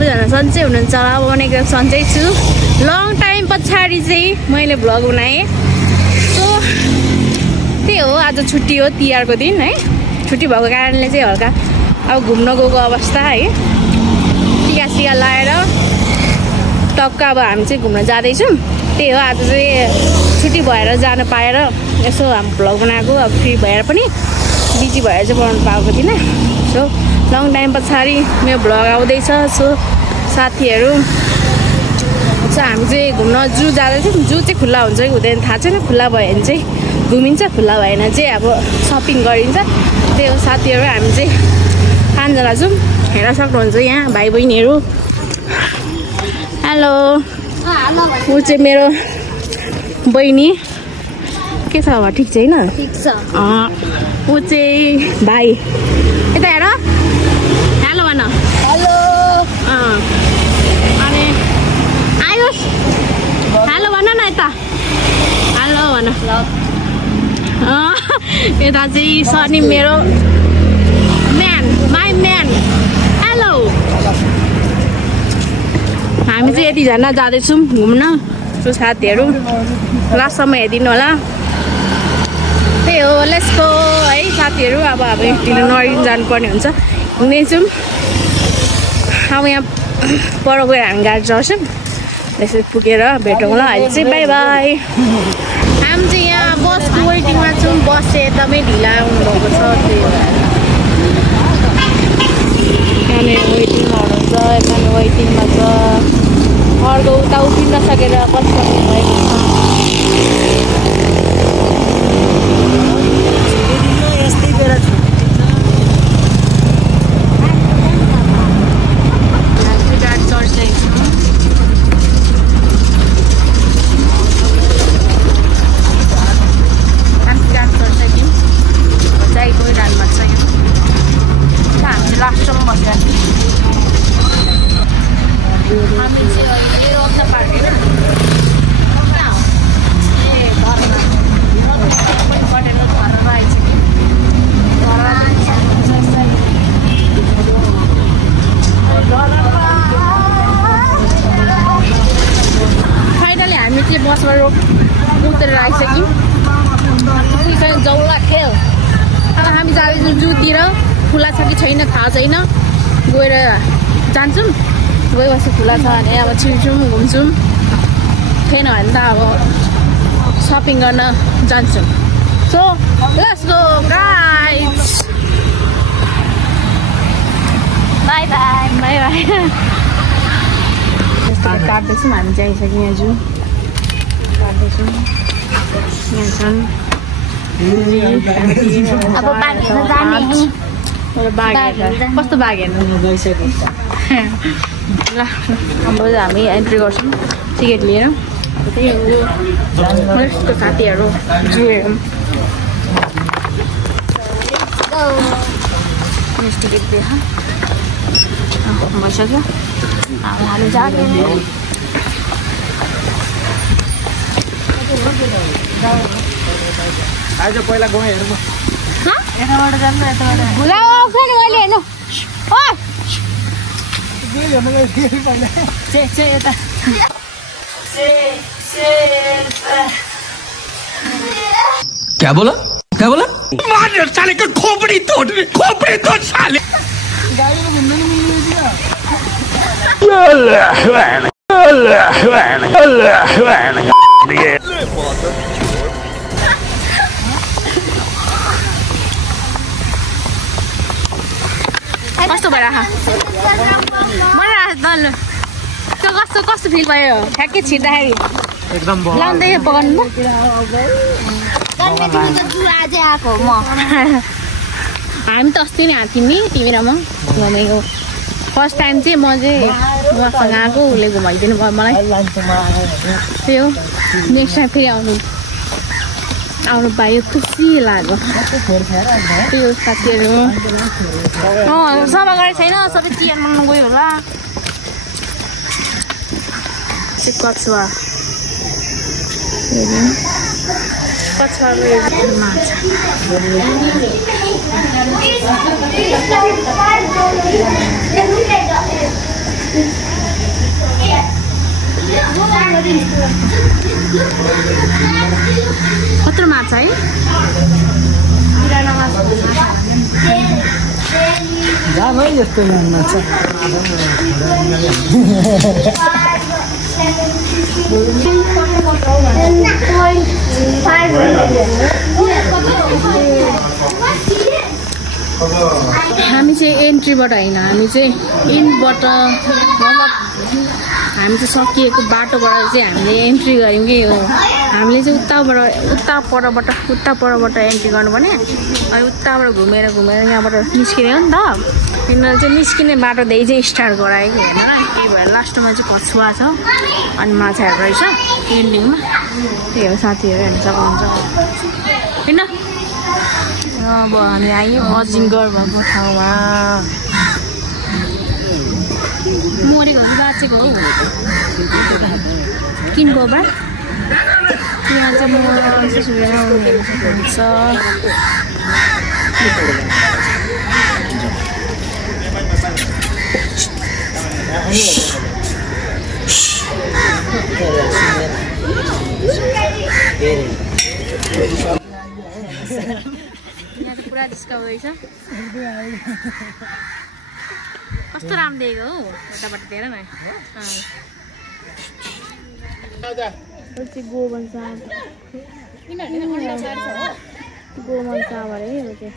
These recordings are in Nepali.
सबैजना सन्चै हुनुहुन्छ होला। अब म एकदम सन्चै छु। लङ टाइम पछाडि चाहिँ मैले भ्लग बनाएँ। सो त्यही हो, आज छुट्टी हो, तिहारको दिन है। छुट्टी भएको कारणले चाहिँ हल्का अब घुम्न गएको अवस्था है। टिका सिका लाएर टक्क अब हामी चाहिँ घुम्न जाँदैछौँ। त्यही हो, आज चाहिँ छुट्टी भएर जान पाएर यसो हामी भ्लग बनाएको। अब फ्री भएर पनि बिजी भएर चाहिँ बनाउनु पाएको थिइनँ। सो लङ टाइम पछाडि मेरो भ्लग आउँदैछ। सो साथीहरू, सो हामी चाहिँ घुम्न जू जाँदैछौँ। जू चाहिँ खुल्ला हुन्छ कि हुँदैन थाहा छैन। खुल्ला भयो भने चाहिँ घुमिन्छ, खुल्ला भएन चाहिँ अब सपिङ गरिन्छ। त्यही हो साथीहरू, हामी चाहिँ 5 जना छौँ। हेर्न सक्नुहुन्छ यहाँ भाइ बहिनीहरू। हेलो, ऊ चाहिँ मेरो बहिनी। के छ अब, ठिक छैन? ठिक छ। ऊ चाहिँ भाइ। यता हेर, हेलो भन। हेलो। अनि आयोस्, हेलो भन न यता, हेलो भन। यता चाहिँ सनी मेरो म्यान, माई म्यान। हेलो। हामी चाहिँ यतिजना जाँदैछौँ घुम्न। सो साथीहरू लास्टसम्म हेरिदिनु होला। त्यही हो, लेट्स गो है साथीहरू। अब हामी ढिलो नरिन जानुपर्ने हुन्छ। हिँड्दैछौँ। अब यहाँ पर गएर हामी गाडी चढ्छौँ। यसरी पुगेर भेटौँ ल। अहिले चाहिँ बाई बाई। हामी चाहिँ यहाँ बसको वेटिङमा छौँ। बस चाहिँ एकदमै ढिला आउनुभएको छ। त्यही भएर यहाँनिर वेटिङमा हुनुहुन्छ, यहाँनिर वेटिङमा छ। अर्को उता उभिन नसकेर बसिरहनु भएको छ। यस्तै बेला गाडी चढिसकेको छ। हामी गाडी चढिसक्यौँ। जाइ गइरहनु भएको छ यहाँ। हामी लास्टसम्म बसिरहेको छौँ। हामी चाहिँ अहिले रोक्न पार्दैन। फाइनली हामी चाहिँ बसमा उतरेर आइसक्यौँ। जौला खेल। अब हामी जाँदैछौँ जूतिर। खुला छ कि छैन थाहा छैन। गएर जान्छौँ। गएपछि खुला छ भने अब छिर्छौँ, घुम्छौँ। थिएन भने त अब सपिङ गर्न जान्छौँ। So let's go guys. By by by by. यस्तो काट्दैछौँ हामी चाहिँ आइसक्यौँ यहाँ जू काट्दैछौँ। यहाँ छन् अब बागेर जाने। बाघ कस्तो बाघ हेर्नु गइसक्यो। ल अब हामी एन्ट्री गर्छौँ टिकट लिएर। त्यही हो यस्तो साथीहरू जू हेरौँ। टिकट देखा भइसक्यो। अब हामी जाने। आज पहिला गएँ हेर्नु। यताबाट जानु, यताबाट भुला आउँछ नि मैले हेर्नु। यता क्या बोला, क्या बोला? मार साले का खोपड़ी तोड़ साले। कस्तो भइरहेको त्यो कस्तो फिल भयो ठ्याक्कै छिर्दाखेरि? एकदम लाउँदै पकाउनु त आएको म हामी त अस्ति नै आएको थियौँ नि तिमी र म घुमेको। फर्स्ट टाइम चाहिँ म चाहिँ उहाँसँग आएको, उसले घुमाइदिनु भयो मलाई। त्यही हो, नेक्स्ट टाइम फेरि आउनु पायो, खुसी लाग्यो। त्यही हो साथीहरू। सफा गरेको छैन, सबै चिया बनाउनु गयो होला। कछुवा माछा कत्रो माछा है जाम है यस्तो माछा हामी चाहिँ एन्ट्रीबाट होइन हामी चाहिँ इनबाट मतलब हामी चाहिँ सकिएको बाटोबाट चाहिँ हामीले एन्ट्री गऱ्यौँ कि हो हामीले चाहिँ उता परबाट एन्ट्री गर्नुपर्ने अनि उताबाट घुमेर यहाँबाट निस्किने हो नि त यिनीहरूले चाहिँ निस्किने बाटोदेखि चाहिँ स्टार्ट गरायो कि हेर्न त्यही भएर लास्टमा चाहिँ कछुवा छ अनि माछाहरू रहेछ एन्डिङमा त्यही हो साथीहरू हेर्न सक्नुहुन्छ होइन अब हामी आयौँ अजिङ्गर भएको ठाउँमा मरेको बाँचेको हौ किनको बा यहाँ चाहिँ म हेर्न सक्नुहुन्छ यहाँ त पुरा डिस्कभरी छ कस्तो राम्रो देखेको हौ यताबाट हेर न गोमन साँप अरे हो त्यो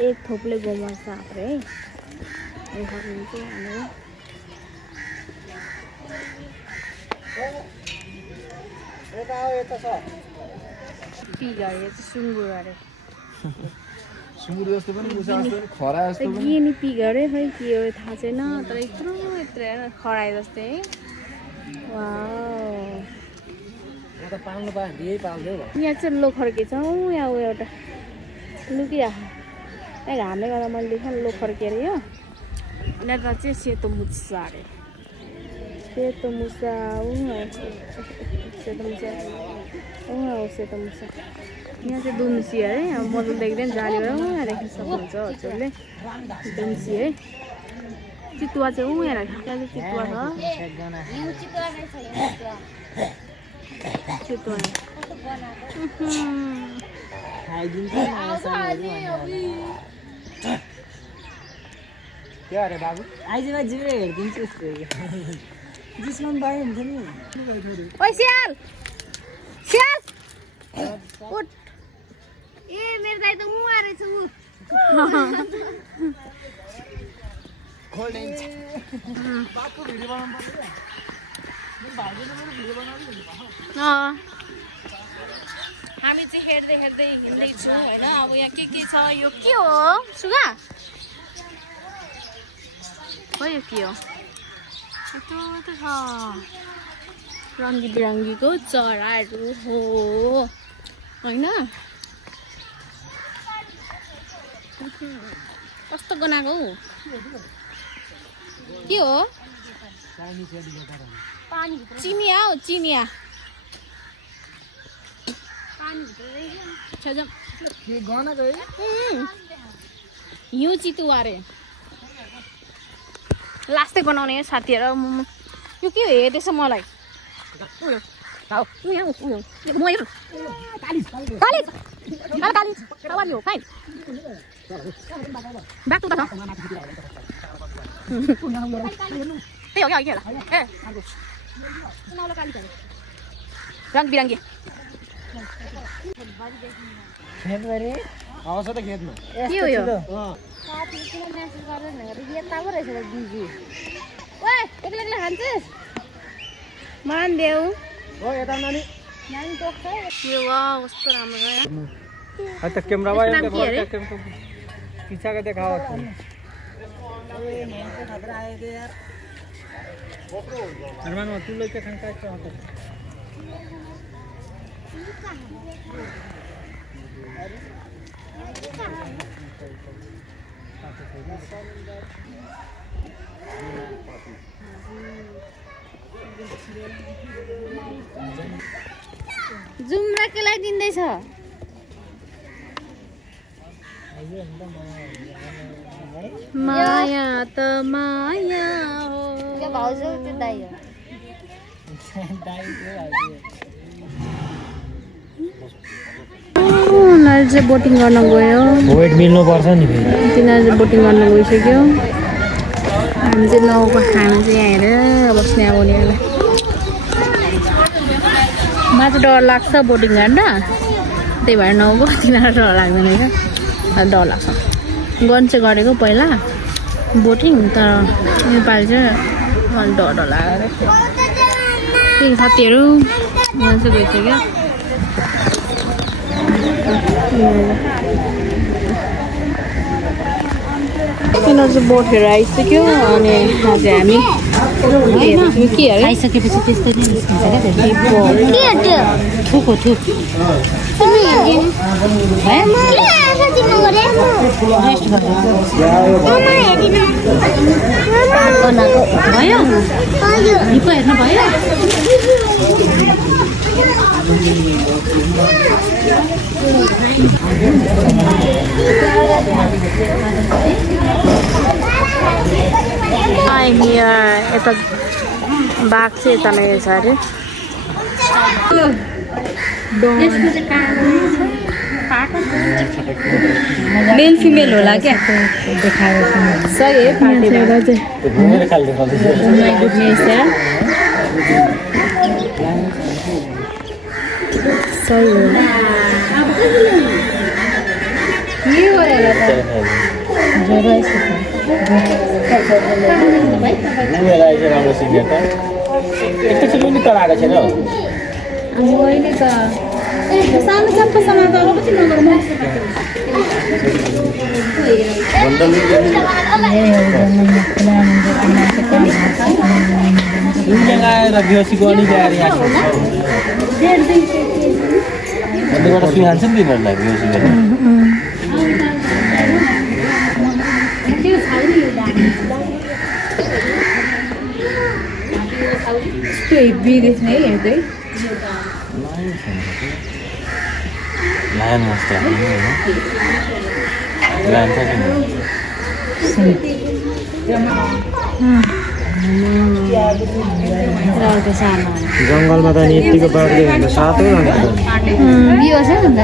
एक थोपले गोमन साँप रे पिग अरे सुँगुर अरे सुँगुर जस्तो पनि मुसा जस्तो पनि खरा जस्तो पनि गिनी पिग अरे खै के हो थाहा छैन तर यत्रो खराए जस्तै है वाउ यहाँ त पाल्नु पायो भने यही पाल्थ्यो यहाँ चाहिँ लोखर्के छ यहाँ एउटा लुकिरहेको यहाँ घामले गर्दा मैले देखेँ लोखर्के अरे यो यिनीहरू चाहिँ सेतो मुसा अरे सेतो मुसा यहाँ चाहिँ दुम्सी है मजाले देख्दैन जालीबाट उहाँ राख्न सक्नुहुन्छ हजुरले दुम्सी है चितुवा चाहिँ उहाँ राख्छ त्यहाँ चाहिँ चितुवा छ क्या अरे बाबु आइजमा जिब्रे हेरिदिन्छु उसको जिस्मा पनि भयो हुन्छ नि ओइ स्याल स्याल उठ ए मेरो दाइ त उहाँ रहेछ उ बाबु भिडियो बनाउनु पर्छ हामी चाहिँ हेर्दै हिँड्दैछौँ होइन अब यहाँ के छ यो के हो सुगा हो यो के हो यस्तो त छ रङ्गी बिरङ्गीको चराहरू हो होइन कस्तो गनाएको हौ के हो चिनिया हो चिनिया यो चितुवा अरे लास्टै बनाउने साथीहरू यो के हेर्दैछ मलाई रङ बिरङ्गी आउँछ त खेतमा के हो यो मानदेऊ हो यता नानी यो वाह कस्तो राम्रो छ अनि त क्यामेरा भयो पीछा का देखाओ अरमान तू लेके खंका चाहता जुम्रा के लागि दिँदैछ माया त माया भाउजू त्यो दाइ हो उनीहरू चाहिँ बोटिङ गर्न गयो वेट मिल्नुपर्छ नि तिनीहरू चाहिँ बोटिङ गर्न गइसक्यो हामी चाहिँ नाउको खाना चाहिँ यहाँ हेरेर बस्ने अब उनीहरूलाई मलाई चाहिँ डर लाग्छ बोटिङ गर्न त्यही भएर नाउको तिनीहरू डर लाग्दैन क्या डर लाग्छ गर्न चाहिँ गरेको पहिला बोटिङ तर योपालि चाहिँ अलिक डर लागेको त्यही साथीहरू उनीहरू चाहिँ गइसक्यो तिनीहरू चाहिँ बोटहरू आइसक्यो अनि अझै हामी के अरे आइसकेपछि त्यस्तो निस्किन्छ क्या थुक I'm here यता बाघ चाहिँ यता नै छ अरे मेल फिमेल होला क्या सही है सही हो Lain mesti lain saja जङ्गलमा त यतिको बाटो भन्दा 7 यो छ नि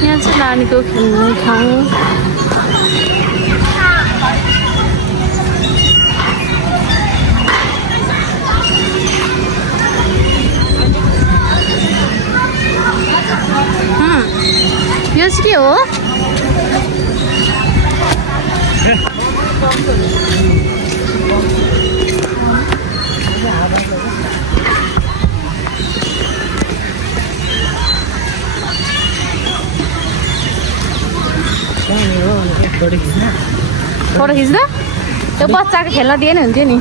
यहाँ चाहिँ नानीको खेल्ने ठाउँ यो चाहिँ के हो फोटो खिच्दा त्यो बच्चाको खेल्न दिएन हुन्थ्यो नि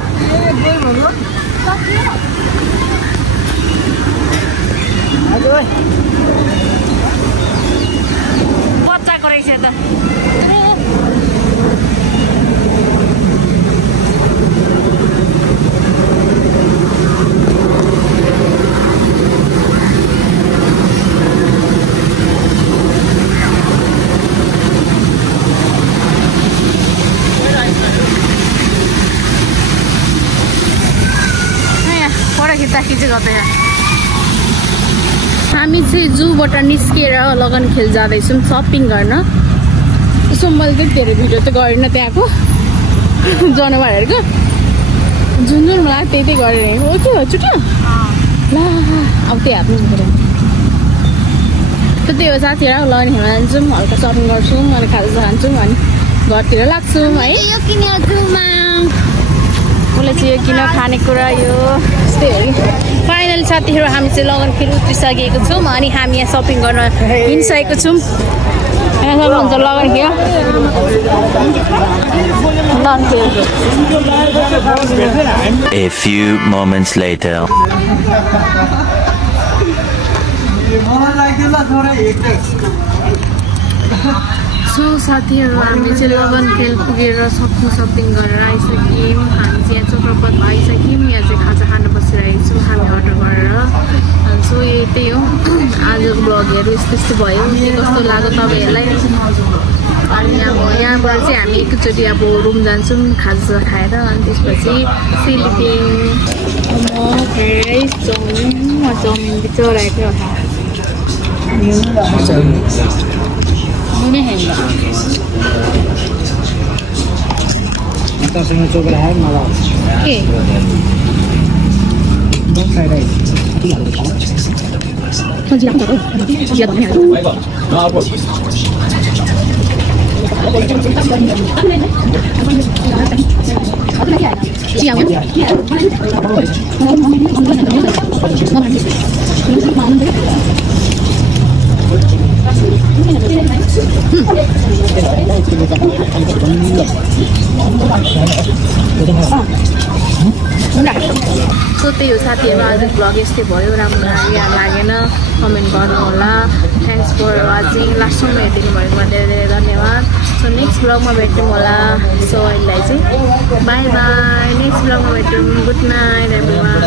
बच्चाको रहेछ त खिच्दै गर्दै हामी चाहिँ जूबाट निस्किएर लगन खेल जाँदैछौँ सपिङ गर्न यसो मैले चाहिँ धेरै भिडियो त गरिनँ त्यहाँको जनावरहरूको जुन जुन मलाई त्यही गरेर हो के हो चुट्यो ल अब त्यही हात्नु पर्यो त्यही हो साथीहरू लगन खेल्न जान्छौँ हल्का सपिङ गर्छौँ अनि खाजा खान्छौँ अनि घरतिर लाग्छौँ है उसले चाहिँ यो किन खानेकुरा यो यस्तै हो कि फाइनल साथीहरू हामी चाहिँ लगन खेल उत्रिसकेको छौँ अनि हामी यहाँ सपिङ गर्न हिँडिसकेको छौँ यहाँ सक्नुहुन्छ लगन खेल A few moments later. So साथीहरू हामी चाहिँ लगन खेल पुगेर सपिङ गरेर आइसक्यौँ हामी चाहिँ यहाँ चक्रपथ आइसक्यौँ यहाँ चाहिँ खाजा खान बसिरहेको छौँ हामी अर्डर गरेर भ्लगहरू यस्तो भयो के कस्तो लाग्यो तपाईँहरूलाई अनि अब यहाँबाट चाहिँ हामी एकचोटि अब रुम जान्छौँ खाजा खाएर अनि त्यसपछि स्लिपिङ चाउमिन बिचराएको तसँग चोकेर खायो मलाई के फ्राइड राइस सो त्यही हो साथीहरू आज भ्लग यस्तै भयो राम्रो लाग्यो लागेन कमेन्ट गर्नु होला थ्याङ्क्स फर वाचिङ लास्टसम्म हेरिदिनु भएकोमा धेरै धेरै धन्यवाद सो नेक्स्ट भ्लगमा भेटौँ होला सो अहिलेलाई चाहिँ बाई बाई नेक्स्ट भ्लगमा भेटौँ गुड नाइट एभ्रीवान